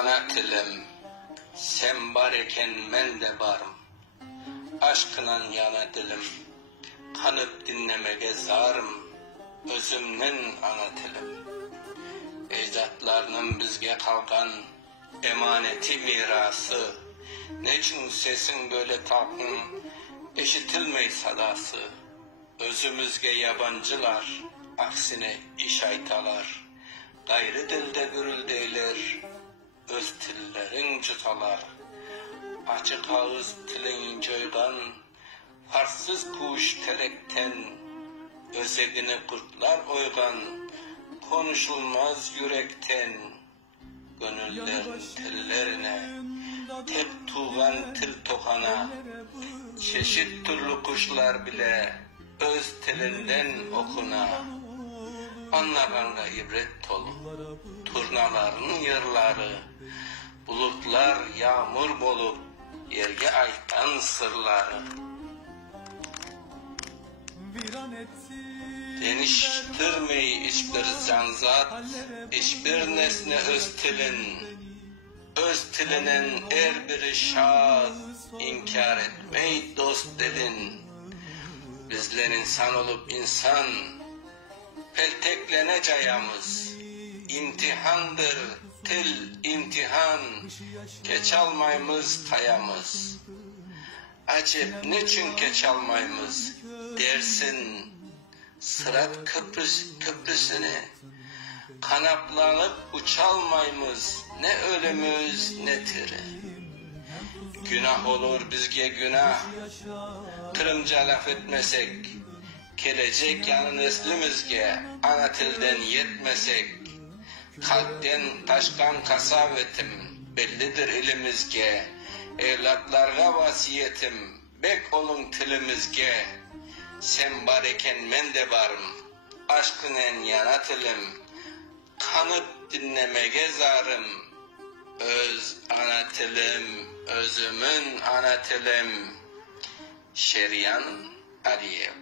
ana tilim, sen bareken men de barım. Aşkınan yana dilim, kanıp dinlemege zarım. Özümden ana tilim. Ecdatlarının bizge kalgan emaneti mirası. Neçin sesin böyle talkın, eşitilmey sadası. Özümüzge yabancılar, aksine iş aytalar. Gayrı dilde gürüldeyler, öz tillerin cutalar. Açık ağız tilin coygan, farssız kuş telekten, özegini kurtlar oygan, konuşulmaz yürekten. Gönüllerin tillerine, tek tuğan til tokana, çeşit türlü kuşlar bile öz tilinden okuna. Anlaganga ibret tolu, turnaların yırları, bulutlar yağmur bolup yerge aytan sırları. Deniştirmey hiçbir canzat, hiçbir nesne öz tilinin her biri şad, inkar etmey dost dedin. Bizler insan olup insan, peltekleneceğimiz, imtihandır til imtihan, geç almayımız tayamız. Acep niçin geç almayımız dersin, Sırat köprüsünü, kanaplanıp uçalmayımız, ne ölümüz ne tiri. Günah olur bizge günah, kırımca laf etmesek, gelecek yanı neslimizge ana tilden yetmesek, kalpten taşkan kasavetim bellidir ilimizge, evlatlarga vasiyetim bek olun tilimizge. Sen bareken men de barım, aşkınen yana tilim, kanıp dinlemege zarım. Öz ana tilim, özümün ana tilim. Şeriyan Aliyev.